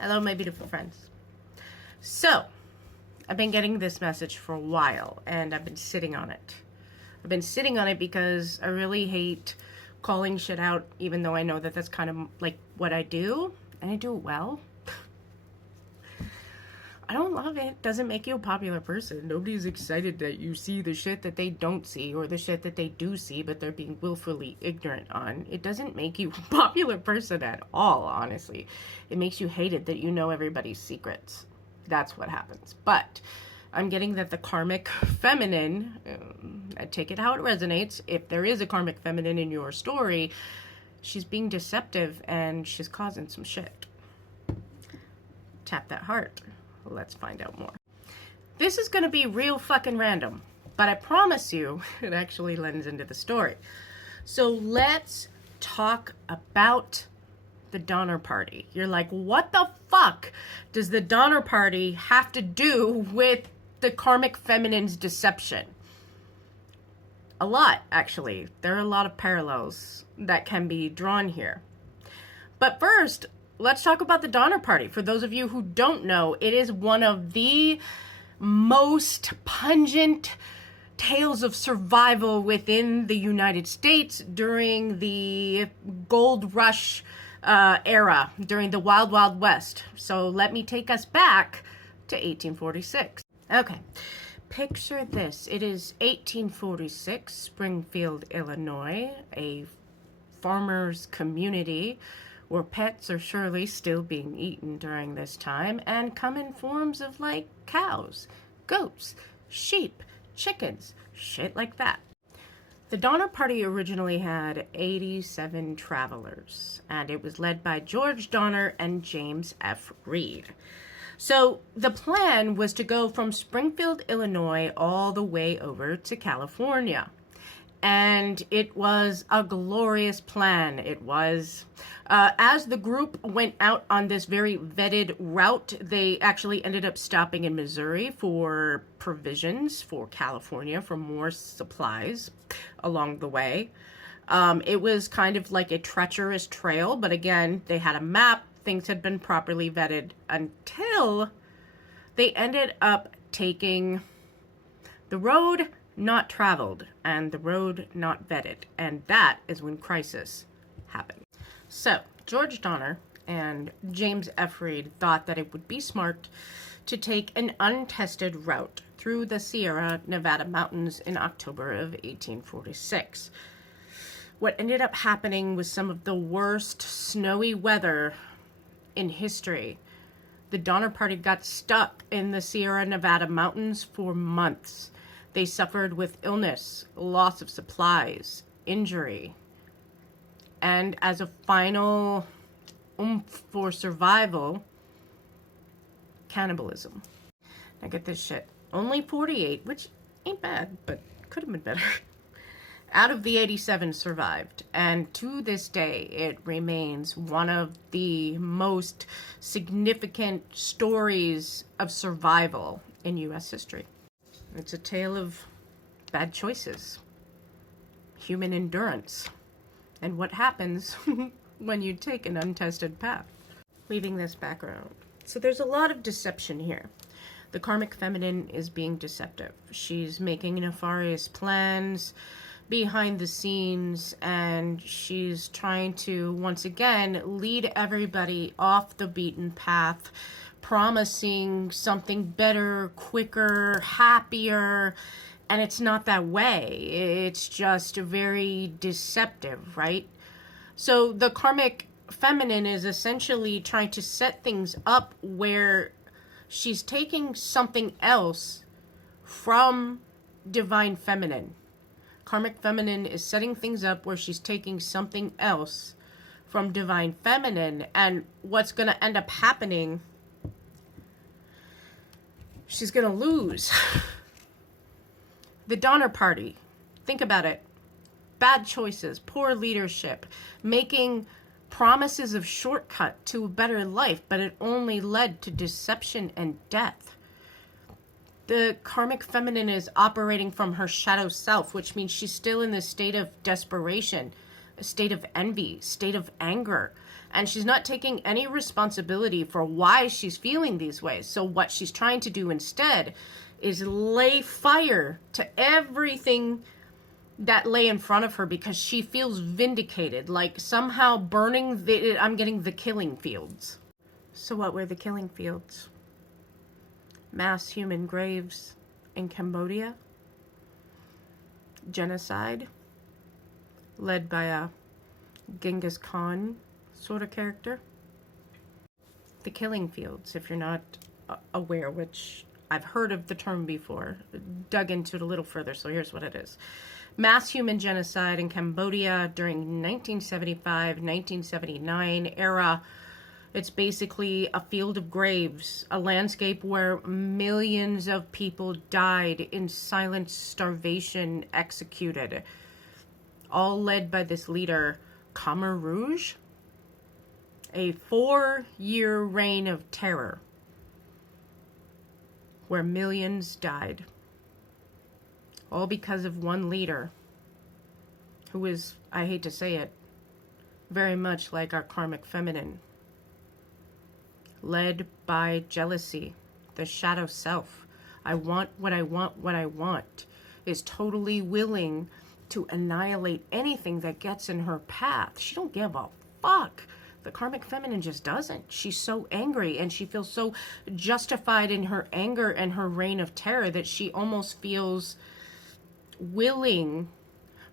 Hello, my beautiful friends. So, I've been getting this message for a while, and I've been sitting on it. I've been sitting on it because I really hate calling shit out, even though I know that that's kind of like what I do, and I do it well. I don't love it. Doesn't make you a popular person. Nobody's excited that you see the shit that they don't see or the shit that they do see, but they're being willfully ignorant on. It doesn't make you a popular person at all, honestly. It makes you hated that you know everybody's secrets. That's what happens. But I'm getting that the karmic feminine, I take it how it resonates. If there is a karmic feminine in your story, she's being deceptive and she's causing some shit. Tap that heart. Let's find out more. This is going to be real fucking random, but I promise you it actually lends into the story. So let's talk about the Donner Party. You're like, what the fuck does the Donner Party have to do with the karmic feminine's deception? A lot, actually. There are a lot of parallels that can be drawn here. But first, let's talk about the Donner Party. For those of you who don't know, it is one of the most pungent tales of survival within the United States during the gold rush era, during the Wild Wild West. So let me take us back to 1846. Okay, picture this. It is 1846, Springfield, Illinois, a farmer's community where pets are surely still being eaten during this time and come in forms of like cows, goats, sheep, chickens, shit like that. The Donner Party originally had 87 travelers, and it was led by George Donner and James F. Reed. So the plan was to go from Springfield, Illinois, all the way over to California. And it was a glorious plan. It was. As the group went out on this very vetted route, they actually ended up stopping in Missouri for provisions for California, for more supplies along the way. It was kind of like a treacherous trail, but again, they had a map. Things had been properly vetted until they ended up taking the road not traveled and the road not vetted, and that is when crisis happened. So George Donner and James F. Reed thought that it would be smart to take an untested route through the Sierra Nevada mountains in October of 1846. What ended up happening was some of the worst snowy weather in history. The Donner Party got stuck in the Sierra Nevada mountains for months. They suffered with illness, loss of supplies, injury, and as a final oomph for survival, cannibalism. Now get this shit. Only 48, which ain't bad, but could have been better, out of the 87 survived. And to this day, it remains one of the most significant stories of survival in U.S. history. It's a tale of bad choices, human endurance, and what happens when you take an untested path. Leaving this background. So there's a lot of deception here. The karmic feminine is being deceptive. She's making nefarious plans behind the scenes, and she's trying to, once again, lead everybody off the beaten path, promising something better, quicker, happier, and it's not that way. It's just very deceptive, right? So the karmic feminine is essentially trying to set things up where she's taking something else from divine feminine. Karmic feminine is setting things up where she's taking something else from divine feminine, and what's going to end up happening, she's going to lose. The Donner Party, think about it. Bad choices, poor leadership, making promises of shortcut to a better life, but it only led to deception and death. The karmic feminine is operating from her shadow self, which means she's still in this state of desperation, a state of envy, state of anger. And she's not taking any responsibility for why she's feeling these ways. So what she's trying to do instead is lay fire to everything that lay in front of her because she feels vindicated, like somehow burning I'm getting the killing fields. So what were the killing fields? Mass human graves in Cambodia, genocide led by a Genghis Khan sort of character. The killing fields, if you're not aware, which I've heard of the term before, dug into it a little further, so here's what it is. Mass human genocide in Cambodia during 1975-1979 era. It's basically a field of graves, a landscape where millions of people died in silent starvation, executed, all led by this leader, Khmer Rouge. A 4-year reign of terror where millions died, all because of one leader who is, I hate to say it, very much like our karmic feminine, led by jealousy, the shadow self. I want what I want, what I want, is totally willing to annihilate anything that gets in her path. She don't give a fuck. The karmic feminine just doesn't. She's so angry and she feels so justified in her anger and her reign of terror that she almost feels willing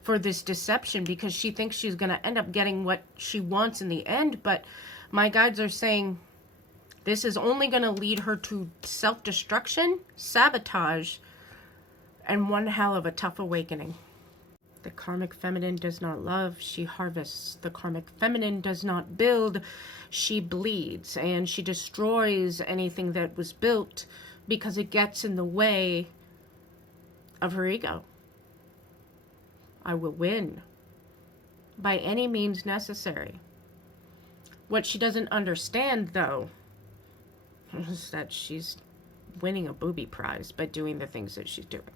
for this deception because she thinks she's going to end up getting what she wants in the end. But my guides are saying this is only going to lead her to self-destruction, sabotage, and one hell of a tough awakening. The karmic feminine does not love, she harvests. The karmic feminine does not build, she bleeds. And she destroys anything that was built because it gets in the way of her ego. I will win by any means necessary. What she doesn't understand, though, is that she's winning a booby prize by doing the things that she's doing.